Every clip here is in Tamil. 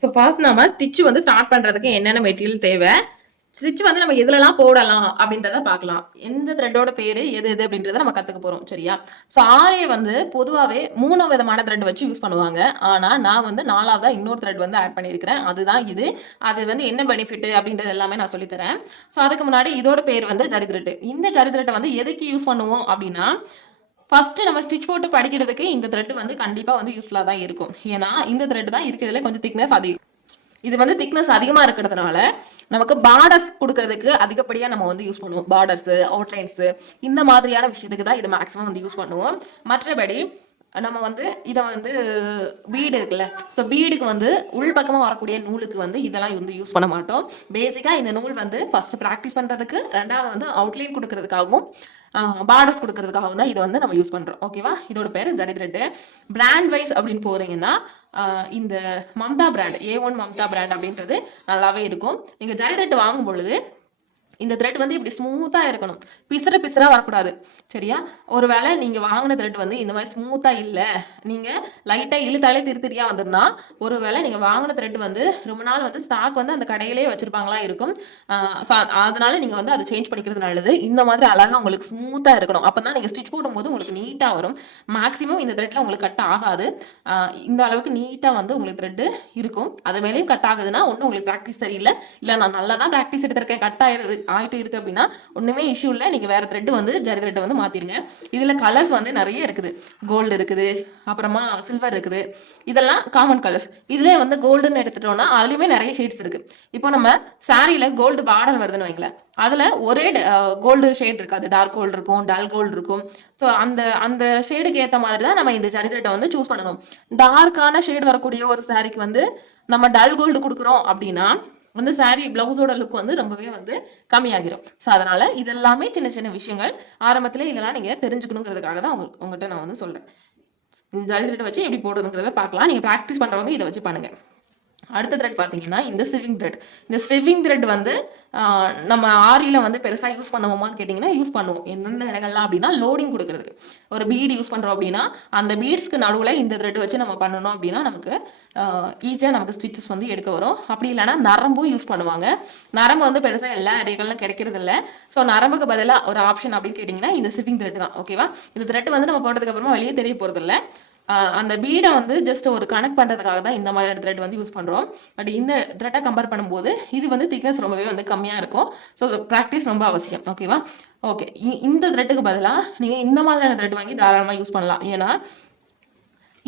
ஸோ ஃபர்ஸ்ட் நம்ம ஸ்டிச் வந்து ஸ்டார்ட் பண்றதுக்கு என்னென்ன மெட்டீரியல் தேவை, ஸ்டிச் வந்து நம்ம எதுலலாம் போடலாம் அப்படின்றத பார்க்கலாம். எந்த த்ரெட்டோட பேரு எது எது அப்படின்றத நம்ம கத்துக்க போறோம். சரியா? ஸோ ஆரிய வந்து பொதுவாவே 3 விதமான த்ரெட் வச்சு யூஸ் பண்ணுவாங்க. ஆனா நான் வந்து 4வதா இன்னொரு த்ரெட் வந்து ஆட் பண்ணியிருக்கிறேன். அதுதான் இது. அது வந்து என்ன பெனிஃபிட் அப்படின்றது எல்லாமே நான் சொல்லித் தரேன். ஸோ அதுக்கு முன்னாடி இதோட பேர் வந்து ஜரி த்ரெட். இந்த ஜரி த்ரெட்டை வந்து எதுக்கு யூஸ் பண்ணுவோம் அப்படின்னா, ஃபர்ஸ்ட் நம்ம ஸ்டிச் போட்டு படிக்கிறதுக்கு இந்த த்ரெட் வந்து கண்டிப்பா வந்து யூஸ்ஃபுல்லா தான் இருக்கும். ஏன்னா இந்த த்ரெட் தான் இருக்கிறதுல கொஞ்சம் திக்னஸ் அதிகம். இது வந்து திக்னஸ் அதிகமா இருக்கிறதுனால நமக்கு பார்டர்ஸ் கொடுக்கறதுக்கு அதிகப்படியா நம்ம வந்து யூஸ் பண்ணுவோம். பார்டர்ஸ், அவுட்லைன்ஸ் இந்த மாதிரியான விஷயத்துக்கு தான் இது மேக்ஸிமம் வந்து யூஸ் பண்ணுவோம். மற்றபடி நம்ம வந்து இதை வந்து பீடு இருக்குல்ல, ஸோ பீடுக்கு வந்து உள்பக்கமாக வரக்கூடிய நூலுக்கு வந்து இதெல்லாம் வந்து யூஸ் பண்ண மாட்டோம். பேசிக்காக இந்த நூல் வந்து ஃபர்ஸ்ட் ப்ராக்டிஸ் பண்ணுறதுக்கு, ரெண்டாவது வந்து அவுட்லைன் கொடுக்கறதுக்காகவும் பார்டர்ஸ் கொடுக்கறதுக்காகவும் தான் இதை வந்து நம்ம யூஸ் பண்ணுறோம். ஓகேவா? இதோட பேர் ஜரி த்ரெட்டு. பிராண்ட் வைஸ் அப்படின்னு போகிறீங்கன்னா இந்த Mamata brand, A1 Mamata brand அப்படின்றது நல்லாவே இருக்கும். நீங்கள் ஜரி த்ரெட் வாங்கும் பொழுது இந்த த்ரெட் வந்து இப்படி ஸ்மூத்தாக இருக்கணும், பிசுறாக வரக்கூடாது. சரியா? ஒருவேளை நீங்கள் வாங்கின த்ரெட் வந்து இந்த மாதிரி ஸ்மூத்தாக இல்லை, நீங்கள் லைட்டாக இழுத்தாலே திருத்திரியாக வந்துருந்தா, ஒருவேளை நீங்கள் வாங்கின த்ரெட் வந்து ரொம்ப நாள் வந்து ஸ்டாக் வந்து அந்த கடையிலே வச்சுருப்பாங்களா இருக்கும். அதனால நீங்கள் வந்து அதை சேஞ்ச் பண்ணிக்கிறது நல்லது. இந்த மாதிரி அழகாக உங்களுக்கு ஸ்மூத்தாக இருக்கணும். அப்போ தான் நீங்கள் ஸ்டிச் போடும்போது உங்களுக்கு நீட்டாக வரும். மேக்ஸிமம் இந்த த்ரெட்டில் உங்களுக்கு கட் ஆகாது. இந்த அளவுக்கு நீட்டாக வந்து உங்களுக்கு த்ரெட்டு இருக்கும். அது மேலேயும் கட் ஆகுதுன்னா ஒன்றும் உங்களுக்கு ப்ராக்டிஸ் சரியில்லை, இல்லை நான் நல்லா தான் ப்ராக்டிஸ் எடுத்திருக்கேன், கட் ஆகிட்டு இருக்கு அப்படின்னா ஒன்றுமே இஷ்யூ இல்லை. நீங்கள் வேறு த்ரெட்டு வந்து ஜரி த்ரெட்டை வந்து மாற்றிடுங்க. இதில் கலர்ஸ் வந்து நிறைய இருக்குது. கோல்டு இருக்குது, அப்புறமா சில்வர் இருக்குது, இதெல்லாம் காமன் கலர்ஸ். இதிலே வந்து கோல்டுன்னு எடுத்துட்டோம்னா அதுலேயுமே நிறைய ஷேட்ஸ் இருக்குது. இப்போ நம்ம சாரியில் கோல்டு பார்டர் வருதுன்னு வைங்களேன், அதில் ஒரே கோல்டு ஷேட் இருக்காது. டார்க் கோல்டு இருக்கும், டல் கோல்டு இருக்கும். ஸோ அந்த அந்த ஷேடுக்கு ஏற்ற மாதிரி தான் நம்ம இந்த ஜரி த்ரெட்டை வந்து சூஸ் பண்ணணும். டார்க்கான ஷேட் வரக்கூடிய ஒரு சாரிக்கு வந்து நம்ம டல் கோல்டு கொடுக்குறோம் அப்படின்னா அந்த சாரீ பிளவுஸோட லுக் வந்து ரொம்பவே வந்து கம்மியாகிரும். ஸோ அதனால இதெல்லாமே சின்ன சின்ன விஷயங்கள் ஆரம்பத்தில் இதெல்லாம் நீங்கள் தெரிஞ்சுக்கணுங்கிறதுக்காக தான் உங்கள்கிட்ட நான் வந்து சொல்கிறேன். ஜரி த்ரெட்டை வச்சு எப்படி போடுறதுங்கிறத பார்க்கலாம். நீங்கள் ப்ராக்டிஸ் பண்ணுறவங்க இதை வச்சு பண்ணுங்கள். அடுத்த த்ரெட் பார்த்தீங்கன்னா இந்த ஸ்டிவிங் த்ரெட். இந்த ஸ்டிவிங் த்ரெட் வந்து நம்ம ஆரியில் வந்து பெருசாக யூஸ் பண்ணுவோமான்னு கேட்டிங்கன்னா யூஸ் பண்ணுவோம். எந்தெந்த இடங்கள்லாம் அப்படின்னா லோடிங் கொடுக்குறதுக்கு. ஒரு பீடு யூஸ் பண்ணுறோம் அப்படின்னா அந்த பீட்ஸ்க்கு நடுவில் இந்த த்ரெட் வச்சு நம்ம பண்ணணும் அப்படின்னா நமக்கு ஈஸியாக நமக்கு ஸ்டிச்சஸ் வந்து எடுக்க வரும். அப்படி இல்லைனா நரம்பும் யூஸ் பண்ணுவாங்க. நரம்பு வந்து பெருசாக எல்லா ஏரியாக்கள்லாம் கிடைக்கிறது இல்லை. ஸோ நரம்புக்கு பதிலாக ஒரு ஆப்ஷன் அப்படின்னு கேட்டிங்கன்னா இந்த ஸ்டிவிங் த்ரெட் தான். ஓகேவா? இந்த த்ரெட் வந்து நம்ம போட்டதுக்கப்புறமா வெளியே தெரிய போகிறதில்ல. அந்த பீடை வந்து ஜஸ்ட் ஒரு கனெக்ட் பண்ணுறதுக்காக தான் இந்த மாதிரியான த்ரெட் வந்து யூஸ் பண்ணுறோம். பட் இந்த த்ரெட்டை கம்பேர் பண்ணும்போது இது வந்து திக்னஸ் ரொம்பவே வந்து கம்மியாக இருக்கும். ஸோ ப்ராக்டிஸ் ரொம்ப அவசியம். ஓகேவா? ஓகே, இந்த த்ரெட்டுக்கு பதிலாக நீங்கள் இந்த மாதிரியான த்ரெட் வாங்கி தாராளமாக யூஸ் பண்ணலாம். ஏன்னா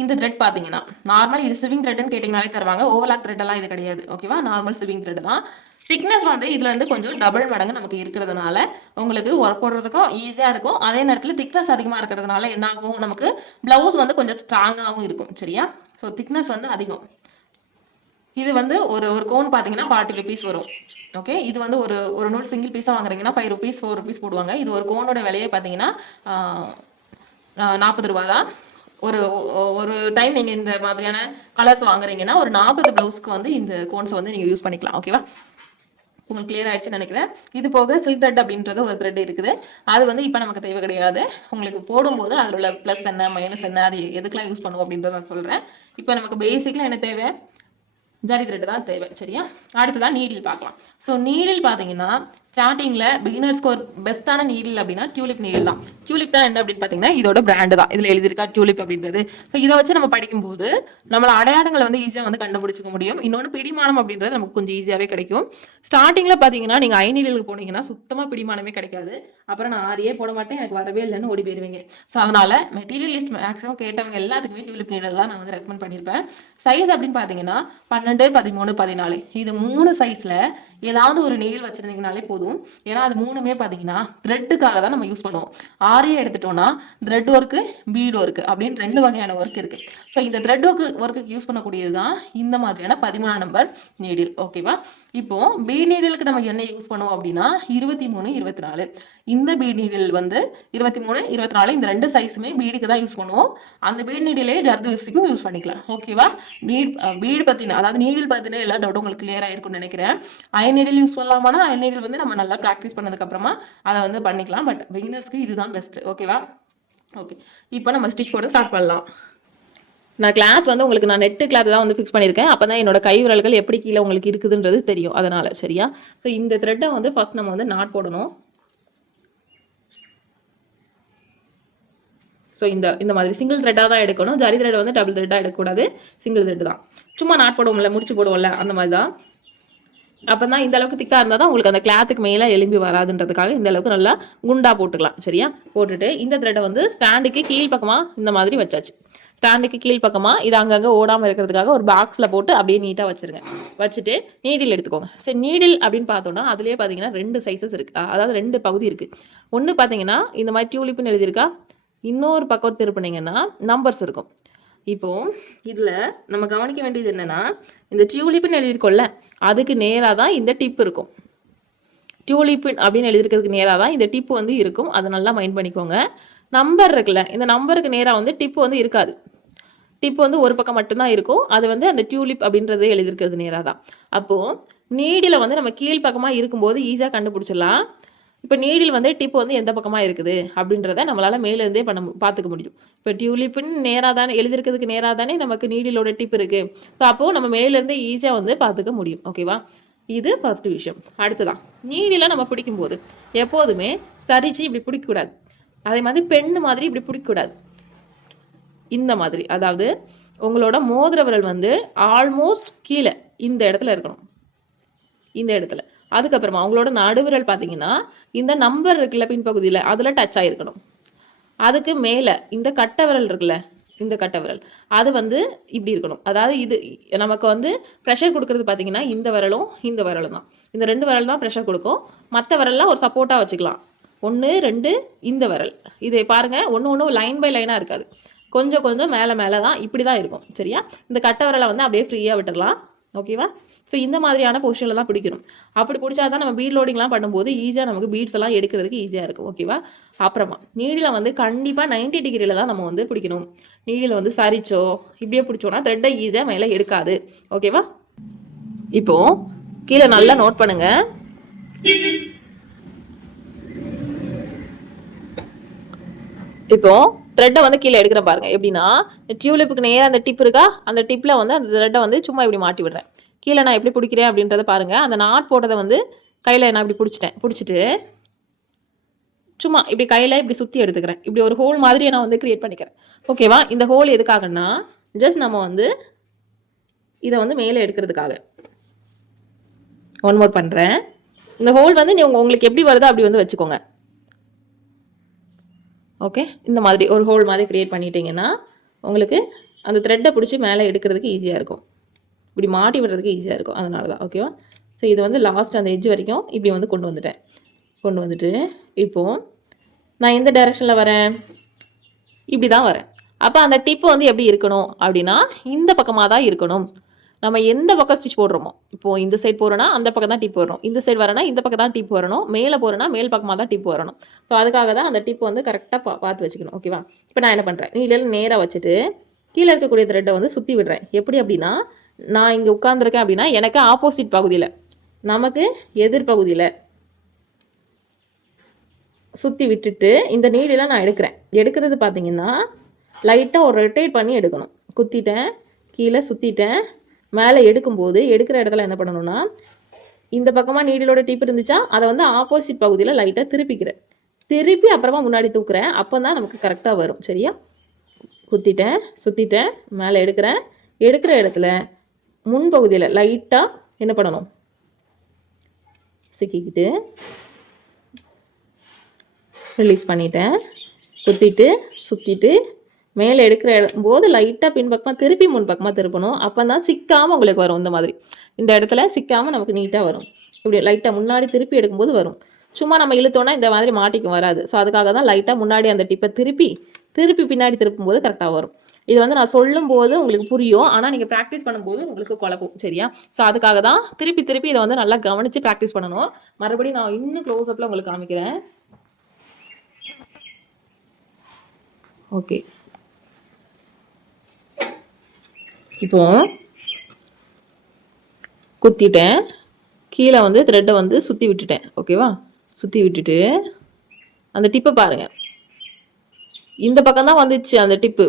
இந்த த்ரெட் பார்த்தீங்கன்னா நார்மல் இது சிவிங் த்ரெட்னு கேட்டிங்கனாலே தருவாங்க. ஓவர்லாக் த்ரெட்டெல்லாம் இது கிடையாது. ஓகேவா? நார்மல் சிவிங் த்ரெட் தான். திக்னஸ் வந்து இதில் வந்து கொஞ்சம் டபுள் மடங்கு நமக்கு இருக்கிறதுனால உங்களுக்கு ஒர்க் போடுறதுக்கும் ஈஸியாக இருக்கும். அதே நேரத்தில் திக்னஸ் அதிகமாக இருக்கிறதுனால என்ன ஆகும், நமக்கு ப்ளவுஸ் வந்து கொஞ்சம் ஸ்ட்ராங்காகவும் இருக்கும். சரியா? ஸோ திக்னஸ் வந்து அதிகம். இது வந்து ஒரு கோன் பார்த்தீங்கன்னா 40 rupees வரும். ஓகே, இது வந்து ஒரு நூல் சிங்கிள் பீஸாக வாங்குறீங்கன்னா 5 rupees 4 rupees போடுவாங்க. இது ஒரு கோனோட விலையே பார்த்தீங்கன்னா 40 ரூபா தான். ஒரு டைம் நீங்கள் இந்த மாதிரியான கலர்ஸ் வாங்குறீங்கன்னா ஒரு 40 ப்ளவுஸ்க்கு வந்து இந்த கோன்ஸ் வந்து நீங்கள் யூஸ் பண்ணிக்கலாம். ஓகேவா? உங்களுக்கு கிளியர் ஆயிடுச்சுன்னு நினைக்கிறேன். இது போக சில்க் த்ரெட் அப்படின்றது ஒரு த்ரெட் இருக்குது. அது வந்து இப்போ நமக்கு தேவை கிடையாது. உங்களுக்கு போடும்போது அதில் உள்ள ப்ளஸ் என்ன மைனஸ் என்ன அது எதுக்கெல்லாம் யூஸ் பண்ணுவோம் அப்படின்றத நான் சொல்கிறேன். இப்போ நமக்கு பேசிக்கலாக என்ன தேவை, ஜரி த்ரெட் தான் தேவை. சரியா? அடுத்ததான் நீடில் பார்க்கலாம். ஸோ நீடில் பார்த்தீங்கன்னா ஸ்டார்டிங்கில் பிகினர்ஸ்க்கு ஒரு பெஸ்ட்டான நீடில் அப்படின்னா டியூலிப் நீடில் தான். டியூலிப்னா என்ன அப்படின்னு பார்த்தீங்கன்னா இதோட பிராண்டு தான். இதில் எழுதியிருக்கா டியூலிப் அப்படின்றது. ஸோ இதை வச்சு நம்ம படிக்கும்போது நம்மளோட அடையாளங்களை வந்து ஈஸியாக வந்து கண்டுபிடிச்சிக்க முடியும். இன்னொன்று பிடிமானம் அப்படின்றது நமக்கு கொஞ்சம் ஈஸியாகவே கிடைக்கும். ஸ்டார்டிங்கில் பார்த்தீங்கன்னா நீங்கள் ஐ நீடிலுக்கு போனீங்கன்னா சுத்தமாக பிடிமானமே கிடைக்காது. அப்புறம் நான் ஆரியே போட மாட்டேன், எனக்கு வரவே இல்லைன்னு ஓடி போயிருவீங்க. ஸோ அதனால் மெட்டீரியலிஸ்ட் மேக்ஸிமம் கேட்டவங்க எல்லாத்துக்குமே டியூலிப் நீடில் தான் நான் வந்து ரெக்கமெண்ட் பண்ணியிருப்பேன். சைஸ் அப்படின்னு பார்த்தீங்கன்னா 12, 13, 14 இது 3 சைஸில் ஏதாவது ஒரு நீடில் வச்சுருந்தீங்கனாலே போதும். ஏன்னா அது 3மே பார்த்தீங்கன்னா த்ரெட்டுக்காக தான் நம்ம யூஸ் பண்ணுவோம். ஆரியை எடுத்துட்டோம்னா த்ரெட் ஒர்க்கு, பீட் ஒர்க்கு அப்படின்னு 2 வகையான ஒர்க் இருக்குது. ஸோ இந்த த்ரெட் ஒர்க்குக்கு யூஸ் பண்ணக்கூடியது தான் இந்த மாதிரியான 13ஆம் நம்பர் நீடில். ஓகேவா? இப்போ பீட் நீடிலுக்கு நம்ம என்ன யூஸ் பண்ணுவோம் அப்படின்னா 23, 24. இந்த பீட் நீடில் வந்து 23, 24 இந்த 2 சைஸுமே பீடுக்கு தான் யூஸ் பண்ணுவோம். அந்த பீட் நீடிலே ஜர்தோசிக்கும் யூஸ் பண்ணிக்கலாம். ஓகேவா? பீடு பற்றின அதாவது நீடில் பற்றின எல்லா டவுட்டும் உங்களுக்கு கிளியர் ஆகிருக்கும்னு நினைக்கிறேன். அயன் நீடில் யூஸ் பண்ணலாமானா அயன் நீடில் வந்து நம்ம நல்லா ப்ராக்டிஸ் பண்ணதுக்கப்புறமா அதை வந்து பண்ணிக்கலாம். பட் பிகினர்ஸ்க்கு இதுதான் பெஸ்ட். ஓகேவா? ஓகே, இப்போ நம்ம ஸ்டிச் போட ஸ்டார்ட் பண்ணலாம். நான் கிளாத் வந்து உங்களுக்கு நான் நெட்டு கிளாத் தான் வந்து ஃபிக்ஸ் பண்ணியிருக்கேன். அப்போ தான் என்னோட கை விரல்கள் எப்படி கீழே உங்களுக்கு இருக்குதுன்றது தெரியும். அதனால் சரியா. ஸோ இந்த த்ரெட்டை வந்து ஃபஸ்ட் நம்ம வந்து நாட் போடணும். ஸோ இந்த மாதிரி சிங்கிள் த்ரெட்டாக தான் எடுக்கணும். ஜரி த்ரெட் வந்து டபுள் த்ரெட்டாக எடுக்கக்கூடாது. சிங்கிள் த்ரெட் தான். சும்மா நாட் போடுவோம்ல, முடிச்சு போடுவோம்ல, அந்த மாதிரி தான். அப்போ தான் இந்த அளவுக்கு திக்காக இருந்தால் தான் உங்களுக்கு அந்த கிளாத்துக்கு மேலே எலும்பி வராதுன்றதுக்காக இந்த அளவுக்கு நல்லா குண்டாக போட்டுக்கலாம். சரியா. போட்டுட்டு இந்த த்ரெட்டை வந்து ஸ்டாண்டுக்கு கீழ் பக்கமாக இந்த மாதிரி வச்சாச்சு. ஸ்டாண்டுக்கு கீழ் பக்கமாக இது அங்கங்கே ஓடாமல் இருக்கிறதுக்காக ஒரு பாக்ஸில் போட்டு அப்படியே நீட்டாக வச்சுருங்க. வச்சுட்டு நீடில் எடுத்துக்கோங்க. சரி, நீடில் அப்படின்னு பார்த்தோன்னா அதுலேயே பார்த்தீங்கன்னா 2 சைஸஸ் இருக்குது. அதாவது 2 பகுதி இருக்குது. ஒன்று பார்த்தீங்கன்னா இந்த மாதிரி டியூலிப்னு எழுதியிருக்கா. இன்னொரு பக்கம் திருப்பினீங்கன்னா நம்பர்ஸ் இருக்கும். இப்போது இதில் நம்ம கவனிக்க வேண்டியது என்னென்னா, இந்த டியூலிப்னு எழுதியிருக்கோம்ல, அதுக்கு நேராக தான் இந்த டிப் இருக்கும். டியூலிப்பின் அப்படின்னு எழுதியிருக்கிறதுக்கு நேராக தான் இந்த டிப்பு வந்து இருக்கும். அதை நல்லா மைண்ட் பண்ணிக்கோங்க. நம்பர் இருக்குல்ல, இந்த நம்பருக்கு நேராக வந்து டிப்பு வந்து இருக்காது. டிப்பு வந்து ஒரு பக்கம் மட்டும்தான் இருக்கும். அது வந்து அந்த டியூலிப் அப்படின்றது எழுதியிருக்கிறது நேராக தான். அப்போது நீடில் வந்து நம்ம கீழ் பக்கமாக இருக்கும்போது ஈஸியாக கண்டுபிடிச்சிடலாம். இப்போ நீடில் வந்து டிப்பு வந்து எந்த பக்கமாக இருக்குது அப்படின்றத நம்மளால் மேலேருந்தே பார்த்துக்க முடியும். இப்போ டியூலிப்புன்னு நேராக தானே எழுதியிருக்கிறதுக்கு நேராக தானே நமக்கு நீடிலோட டிப் இருக்குது. ஸோ அப்போது நம்ம மேலேருந்தே ஈஸியாக வந்து பார்த்துக்க முடியும். ஓகேவா. இது ஃபர்ஸ்ட் விஷயம். அடுத்துதான் நீடிலாம் நம்ம பிடிக்கும்போது எப்போதுமே சரிச்சு இப்படி பிடிக்கக்கூடாது. அதே மாதிரி பெண்ணு மாதிரி இப்படி பிடிக்கக்கூடாது. இந்த மாதிரி, அதாவது உங்களோட மோதிர விரல் வந்து ஆல்மோஸ்ட் கீழே இந்த இடத்துல இருக்கணும். இந்த இடத்துல. அதுக்கப்புறமா உங்களோட நடுவிரல் பார்த்தீங்கன்னா இந்த நம்பர் இருக்குல்ல பின்பகுதியில் அதில் டச் ஆகிருக்கணும். அதுக்கு மேலே இந்த கட்டை விரல் இருக்குல்ல, இந்த கட்டை விரல் அது வந்து இப்படி இருக்கணும். அதாவது இது நமக்கு வந்து ப்ரெஷர் கொடுக்குறது பார்த்தீங்கன்னா இந்த விரலும் இந்த விரலும் தான். இந்த 2 விரல் தான் ப்ரெஷர் கொடுக்கும். மற்ற விரல்லாம் ஒரு சப்போர்ட்டாக வச்சுக்கலாம். 1 2 இந்த விரல். இதை பாருங்கள், ஒன்று லைன் பை லைனாக இருக்காது. கொஞ்சம் கொஞ்சம் மேலே தான் இப்படி தான் இருக்கும். சரியா. இந்த கட்டை விரலை வந்து அப்படியே ஃப்ரீயாக விட்டுடலாம். ஓகேவா. ஸோ இந்த மாதிரியான பொசிஷனில் தான் பிடிக்கணும். அப்படி பிடிச்சா தான் நம்ம பீட் லோடிங்லாம் பண்ணும்போது ஈஸியாக நமக்கு பீட்ஸ் எல்லாம் எடுக்கிறதுக்கு ஈஸியாக இருக்கும். ஓகேவா. அப்புறமா நீடில் வந்து கண்டிப்பாக 90 டிகிரியில் தான் நம்ம வந்து பிடிக்கணும். நீடில் வந்து சரிச்சோ இப்படியே பிடிச்சோன்னா த்ரெட்டை ஈஸியாக மேலே எடுக்காது. ஓகேவா. இப்போது கீழே நல்லா நோட் பண்ணுங்கள். இப்போது த்ரெட்டை வந்து கீழே எடுக்கிற பாருங்க. எப்படின்னா டியூலிப்புக்கு நேராக அந்த டிப் இருக்கா, அந்த டிப்பில் வந்து அந்த த்ரெட்டை வந்து சும்மா இப்படி மாட்டி விடுறேன். கீழே நான் எப்படி பிடிக்கிறேன் அப்படின்றத பாருங்கள். அந்த நாட் போட்டதை வந்து கையில் நான் இப்படி பிடிச்சிட்டு சும்மா இப்படி கையில் இப்படி சுற்றி எடுத்துக்கிறேன். இப்படி ஒரு ஹோல் மாதிரியை நான் வந்து க்ரியேட் பண்ணிக்கிறேன். ஓகேவா. இந்த ஹோல் எதுக்காகன்னா ஜஸ்ட் நம்ம வந்து இதை வந்து மேலே எடுக்கிறதுக்காக. ஒன் மோர் பண்ணுறேன். இந்த ஹோல் வந்து உங்களுக்கு எப்படி வருதோ அப்படி வந்து வச்சுக்கோங்க. ஓகே. இந்த மாதிரி ஒரு ஹோல் மாதிரி க்ரியேட் பண்ணிட்டீங்கன்னா உங்களுக்கு அந்த த்ரெட்டை பிடிச்சி மேலே எடுக்கிறதுக்கு ஈஸியாக இருக்கும். இப்படி மாட்டி விடுறதுக்கு ஈஸியாக இருக்கும். அதனால தான். ஓகேவா. ஸோ இது வந்து லாஸ்ட் அந்த எட்ஜ் வரைக்கும் இப்படி வந்து கொண்டு வந்துட்டு இப்போது நான் எந்த டைரெக்ஷனில் வரேன், இப்படி தான் வரேன். அப்போ அந்த டிப்பு வந்து எப்படி இருக்கணும் அப்படின்னா இந்த பக்கமாக தான் இருக்கணும். நம்ம எந்த பக்கம் ஸ்டிச் போடுறோமோ, இப்போது இந்த சைட் போகிறோன்னா அந்த பக்கம் தான் டிப் வரணும். இந்த சைடு வரேன்னா இந்த பக்கம் தான் டிப் வரணும். மேலே போகிறேன்னா மேல் பக்கமாக தான் டிப் வரணும். ஸோ அதுக்காக தான் அந்த டிப் வந்து கரெக்டாக பார்த்து வச்சுக்கணும். ஓகேவா. இப்போ நான் என்ன பண்ணுறேன், நீடில் நேராக வச்சுட்டு கீழே இருக்கக்கூடிய த்ரெட்டை வந்து சுற்றி விடுறேன். எப்படி அப்படின்னா நான் இங்கே உட்காந்துருக்கேன் அப்படின்னா எனக்கு ஆப்போசிட் பகுதியில், நமக்கு எதிர்பகுதியில் சுற்றி விட்டுட்டு இந்த நீடில் நான் எடுக்கிறது பார்த்தீங்கன்னா லைட்டாக ஒரு ரொட்டேட் பண்ணி எடுக்கணும். குத்திட்டேன், கீழே சுற்றிட்டேன், மேலே எடுக்கும்போது எடுக்கிற இடத்துல என்ன பண்ணணும்னா இந்த பக்கமாக நீடிலோட டிப் இருந்துச்சா அதை வந்து ஆப்போசிட் பகுதியில் லைட்டாக திருப்பி அப்புறமா முன்னாடி தூக்குறேன். அப்போ தான் நமக்கு கரெக்டாக வரும். சரியா. குத்திட்டேன், சுற்றிட்டேன், மேலே எடுக்கிற இடத்துல முன்பகுதியில் லைட்டாக என்ன பண்ணணும், சிக்கிக்கிட்டு ரிலீஸ் பண்ணிட்டேன். குத்திட்டு சுற்றிட்டு மேலே எடுக்கிற போது லைட்டாக பின்பக்கமாக திருப்பி முன்பக்கமாக திருப்பணும். அப்போ தான் சிக்காமல் உங்களுக்கு வரும். இந்த மாதிரி இந்த இடத்துல சிக்காமல் நமக்கு நீட்டாக வரும். இப்படி லைட்டாக முன்னாடி திருப்பி எடுக்கும்போது வரும். சும்மா நம்ம இழுத்தோன்னா இந்த மாதிரி மாட்டிக்கும் வராது. ஸோ அதுக்காக தான் லைட்டாக முன்னாடி அந்த டிப்பை திருப்பி பின்னாடி திருப்பும்போது கரெக்டாக வரும். இது வந்து நான் சொல்லும்போது உங்களுக்கு புரியும், ஆனால் நீங்கள் ப்ராக்டிஸ் பண்ணும்போது உங்களுக்கு குழப்பம். சரியா. ஸோ அதுக்காக தான் திருப்பி இதை வந்து நல்லா கவனித்து ப்ராக்டிஸ் பண்ணணும். மறுபடியும் நான் இன்னும் க்ளோஸ்அப்பில் உங்களுக்கு காமிக்கிறேன். ஓகே. இப்போ குத்திட்டேன், கீழே வந்து த்ரெட்டை வந்து சுற்றி விட்டுட்டேன். ஓகேவா. சுற்றி விட்டுட்டு அந்த டிப்பை பாருங்கள், இந்த பக்கம் தான் வந்துச்சு அந்த டிப்பு.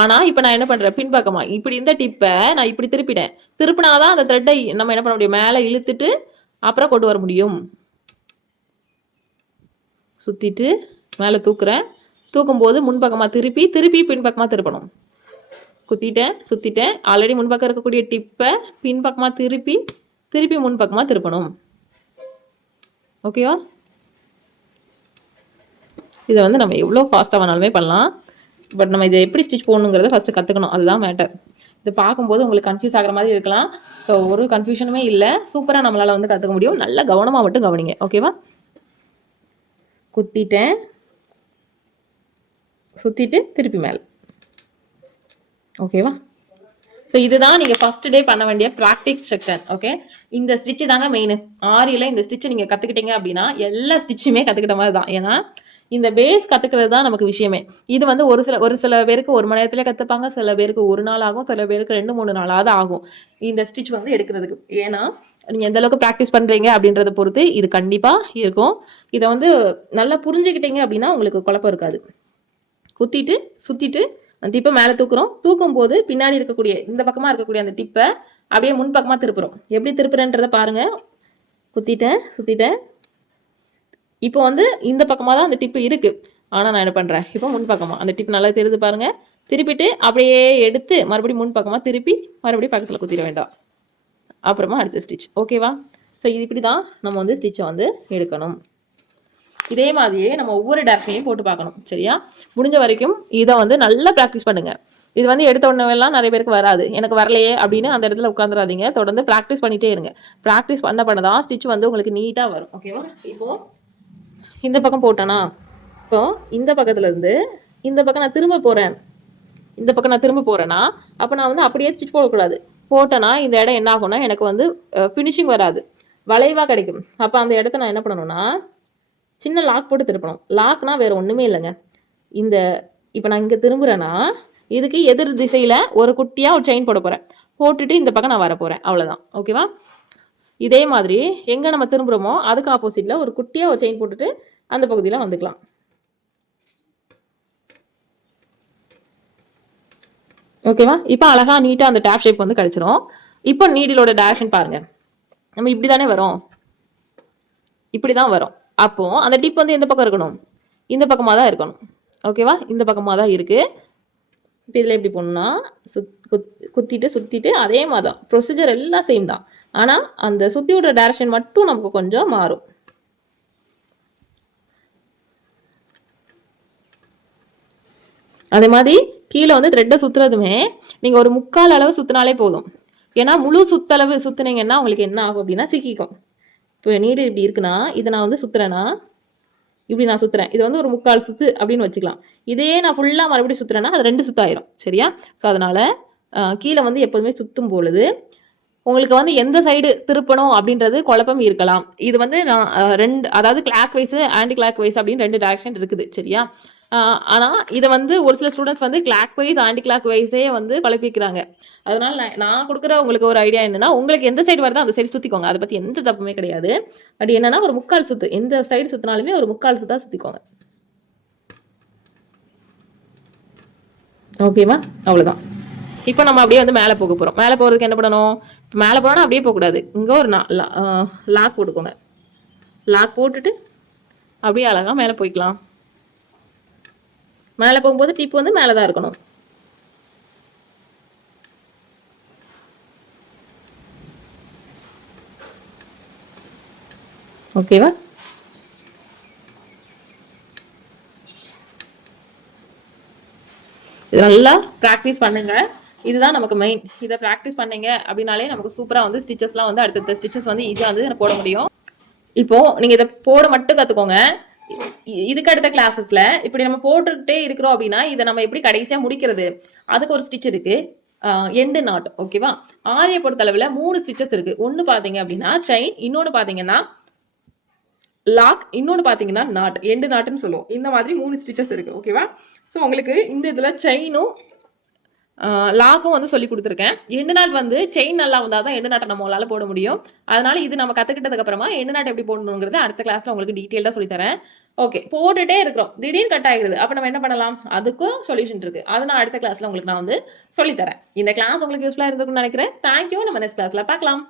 ஆனால் இப்போ நான் என்ன பண்ணுறேன், பின்பக்கமாக இப்படி இந்த டிப்பை நான் இப்படி திருப்பிட்டேன். திருப்பினாதான் அந்த த்ரெட்டை நம்ம என்ன பண்ண முடியும், மேலே இழுத்துட்டு அப்புறம் கொண்டு வர முடியும். சுற்றிட்டு மேலே தூக்குறேன். தூக்கும்போது முன்பக்கமாக திருப்பி பின்பக்கமாக திருப்பணும். குத்திட்டேன், சுற்றிட்டேன். ஆல்ரெடி முன்பக்கம் இருக்கக்கூடிய டிப்பை பின்பக்கமாக திருப்பி முன்பக்கமாக திருப்பணும். ஓகேவா? இதை வந்து நம்ம எவ்வளோ ஃபாஸ்ட்டாக வேணாலுமே பண்ணலாம். பட் நம்ம இதை எப்படி ஸ்டிச் போடணுங்கிறத ஃபஸ்ட்டு கற்றுக்கணும். அதுதான் மேட்டர். இதை பார்க்கும்போது உங்களுக்கு கன்ஃபியூஸ் ஆகிற மாதிரி இருக்கலாம். ஸோ ஒரு கன்ஃபியூஷனுமே இல்லை. சூப்பராக நம்மளால் வந்து கற்றுக்க முடியும். நல்ல கவனமாக மட்டும் கவனிங்க. ஓகேவா? குத்திட்டேன், சுற்றிட்டு திருப்பி மேலே. ஓகேவா? ஸோ இதுதான் நீங்கள் ஃபஸ்ட் டே பண்ண வேண்டிய ப்ராக்டிஸ் செக்ஷன். ஓகே, இந்த ஸ்டிச்சு தாங்க மெயின். ஆரியில் இந்த ஸ்டிச்சை நீங்கள் கற்றுக்கிட்டீங்க அப்படின்னா எல்லா ஸ்டிச்சுமே கற்றுக்கிட்ட மாதிரி தான். ஏன்னா இந்த பேஸ் கற்றுக்கிறது தான் நமக்கு விஷயமே. இது வந்து ஒரு சில பேருக்கு 1 மணி நேரத்தில் கற்றுப்பாங்க, சில பேருக்கு 1 நாள் ஆகும், சில பேருக்கு 2-3 நாளாவது ஆகும் இந்த ஸ்டிச் வந்து எடுக்கிறதுக்கு. ஏன்னா நீங்கள் எந்த அளவுக்கு ப்ராக்டிஸ் பண்ணுறீங்க அப்படின்றத பொறுத்து இது கண்டிப்பாக இருக்கும். இதை வந்து நல்லா புரிஞ்சுக்கிட்டீங்க அப்படின்னா உங்களுக்கு குழப்பம் இருக்காது. குத்திட்டு சுற்றிட்டு அந்த டிப்பை மேலே தூக்குறோம். தூக்கும் போது பின்னாடி இருக்கக்கூடிய இந்த பக்கமாக இருக்கக்கூடிய அந்த டிப்பை அப்படியே முன்பக்கமாக திருப்புறோம். எப்படி திருப்புறேன்றதை பாருங்கள். குத்திட்டேன், சுற்றிட்டேன். இப்போ வந்து இந்த பக்கமாக தான் அந்த டிப்பு இருக்குது. ஆனால் நான் என்ன பண்ணுறேன், இப்போ முன்பக்கமாக அந்த டிப் நல்லா தெரியுது பாருங்கள். திருப்பிட்டு அப்படியே எடுத்து மறுபடியும் முன்பக்கமாக திருப்பி மறுபடியும் பக்கத்தில் குத்திட வேண்டாம். அப்புறமா அடுத்த ஸ்டிச். ஓகேவா? ஸோ இது இப்படி தான் நம்ம வந்து ஸ்டிச்சை வந்து எடுக்கணும். இதே மாதிரியே நம்ம ஒவ்வொரு டேரக்ஷனையும் போட்டு பார்க்கணும். சரியா? முடிஞ்ச வரைக்கும் இதை வந்து நல்லா ப்ராக்டிஸ் பண்ணுங்கள். இது வந்து எடுத்த உடனேலாம் நிறைய பேருக்கு வராது. எனக்கு வரலையே அப்படின்னு அந்த இடத்துல உட்காந்துடாதீங்க. தொடர்ந்து ப்ராக்டிஸ் பண்ணிகிட்டே இருங்க. ப்ராக்டிஸ் பண்ண தான் ஸ்டிச் வந்து உங்களுக்கு நீட்டாக வரும். ஓகேவா? இப்போது இந்த பக்கம் போட்டேனா, இப்போ இந்த பக்கத்துலேருந்து இந்த பக்கம் நான் திரும்ப போகிறேன். இந்த பக்கம் நான் திரும்ப போகிறேன்னா அப்போ நான் வந்து அப்படியே ஸ்டிச் போடக்கூடாது. போட்டேன்னா இந்த இடம் என்ன ஆகும்னா எனக்கு வந்து ஃபினிஷிங் வராது, வளைவாக கிடைக்கும். அப்போ அந்த இடத்த நான் என்ன பண்ணணும்னா சின்ன லாக் போட்டு திருப்பணும். லாக்னா வேறு ஒன்றுமே இல்லைங்க. இந்த இப்போ நான் இங்கே திரும்புகிறேன்னா இதுக்கு எதிர் திசையில் ஒரு குட்டியாக ஒரு செயின் போட போகிறேன். போட்டுட்டு இந்த பக்கம் நான் வர போகிறேன். அவ்வளோதான். ஓகேவா? இதே மாதிரி எங்கே நம்ம திரும்புகிறோமோ அதுக்கு ஆப்போசிட்டில் ஒரு குட்டியாக ஒரு செயின் போட்டுட்டு அந்த பகுதியில் வந்துக்கலாம். ஓகேவா? இப்போ அழகாக நீட்டாக அந்த டேப் ஷேப் வந்து கிடச்சிரும். இப்போ நீடிலோட டேரக்ஷன் பாருங்கள். நம்ம இப்படி தானே வரும், இப்படி தான் வரும். அப்போது அந்த டிப் வந்து எந்த பக்கம் இருக்கணும், இந்த பக்கமாக தான் இருக்கணும். ஓகேவா? இந்த பக்கமாக தான் இருக்குது. இப்போ இதில் எப்படி போடணும்னா குத்திட்டு சுற்றிட்டு அதே மாதிரி தான் ப்ரொசீஜர் எல்லாம் சேம் தான். ஆனால் அந்த சுற்றி விடுற டேரக்ஷன் மட்டும் நமக்கு கொஞ்சம் மாறும். அதே மாதிரி கீழே வந்து த்ரெட்டை சுற்றுறதுமே நீங்கள் ஒரு 3/4 அளவு சுற்றினாலே போதும். ஏன்னா முழு சுற்றளவு சுற்றுனீங்கன்னா உங்களுக்கு என்ன ஆகும் அப்படின்னா சிக்கிக்கும். இப்போ நீடு இப்படி இருக்குன்னா இதை நான் வந்து சுற்றுறேன்னா இப்படி நான் சுற்றுறேன். இது வந்து ஒரு 3/4 சுற்று அப்படின்னு வச்சுக்கலாம். இதையே நான் ஃபுல்லாக மறுபடியும் சுற்றுறேன்னா அது 2 சுற்றாயிரும். சரியா? ஸோ அதனால் கீழே வந்து எப்போதுமே சுற்றும் பொழுது உங்களுக்கு வந்து எந்த சைடு திருப்பணும் அப்படின்றது குழப்பம் இருக்கலாம். இது வந்து நான் 2 அதாவது clockwise anticlockwise அப்படின்னு 2 டேரக்ஷன் இருக்குது. சரியா? ஆனால் இதை வந்து ஒரு சில ஸ்டூடெண்ட்ஸ் வந்து கிளாக் வைஸ் ஆன்டி கிளாக் வைஸே வந்து குழப்பிக்கிறாங்க. அதனால் நான் கொடுக்குற உங்களுக்கு ஒரு ஐடியா என்னென்னா உங்களுக்கு எந்த சைடு வருதோ அந்த சைடு சுற்றிக்கோங்க. அதை பற்றி எந்த தப்புமே கிடையாது. பட் என்னென்னா ஒரு 3/4 சுற்று எந்த சைடு சுற்றினாலுமே ஒரு 3/4 சுற்றா சுற்றிக்கோங்க. ஓகேவா? அவ்வளோதான். இப்போ நம்ம அப்படியே வந்து மேலே போக போகிறோம். மேலே போகிறதுக்கு என்ன பண்ணணும், இப்போ மேலே போகிறோன்னா அப்படியே போகக்கூடாது. இங்கே ஒரு லாக் போட்டுக்கோங்க. லாக் போட்டுட்டு அப்படியே அழகாக மேலே போய்க்கலாம். மேலே போகும்போது டிப் வந்து மேலே தான் இருக்கணும். ஓகேவா? இது நல்லா ப்ராக்டிஸ் பண்ணுங்க. இதுதான் நமக்கு மெயின். இதை ப்ராக்டிஸ் பண்ணீங்க அப்படின்னாலே நமக்கு சூப்பராக வந்து ஸ்டிச்சஸ்லாம் வந்து அடுத்தடுத்த ஸ்டிச்சஸ் வந்து ஈஸியாக வந்து போட முடியும். இப்போது நீங்கள் இதை போட மட்டும் கற்றுக்கோங்க. இதுக்கு அடுத்த கிளாஸஸில் இப்படி நம்ம போட்டுக்கிட்டே இருக்கிறோம் அப்படின்னா இதை நம்ம எப்படி கடைசியாக முடிக்கிறது, அதுக்கு ஒரு ஸ்டிச் இருக்குது, எண்டு நாட். ஓகேவா? ஆரியை பொறுத்தளவில் 3 ஸ்டிச்சஸ் இருக்குது. ஒன்று பார்த்தீங்க அப்படின்னா செயின், இன்னொன்று பார்த்தீங்கன்னா லாக், இன்னொன்று பார்த்தீங்கன்னா நாட், எண்டு நாட்டுன்னு சொல்லுவோம். இந்த மாதிரி 3 ஸ்டிச்சஸ் இருக்குது. ஓகேவா? ஸோ உங்களுக்கு இந்த இதில் செயினும் லாக்கும் வந்து சொல்லி கொடுத்துருக்கேன். எண்டு நாட் வந்து செயின் நல்லா வந்தால் தான் எண்டு நாட்டை நம்மளால போட முடியும். அதனால இது நம்ம கற்றுக்கிட்டதுக்கு அப்புறமா எண்டு நாட் எப்படி போடணுங்கிறது அடுத்த கிளாஸில் உங்களுக்கு டீட்டெயிலாக சொல்லித்தரேன். ஓகே, போட்டுட்டே இருக்கிறோம், திடீர்னு கட் ஆகிடுது, அப்போ நம்ம என்ன பண்ணலாம், அதுக்கும் சொல்யூஷன் இருக்குது. அதை நான் அடுத்த கிளாஸில் உங்களுக்கு நான் வந்து சொல்லித்தரேன். இந்த கிளாஸ் உங்களுக்கு யூஸ்ஃபுல்லாக இருந்திருக்கும்னு நினைக்கிறேன். தேங்க்யூ. நம்ம நெக்ஸ்ட் கிளாஸில் பார்க்கலாம்.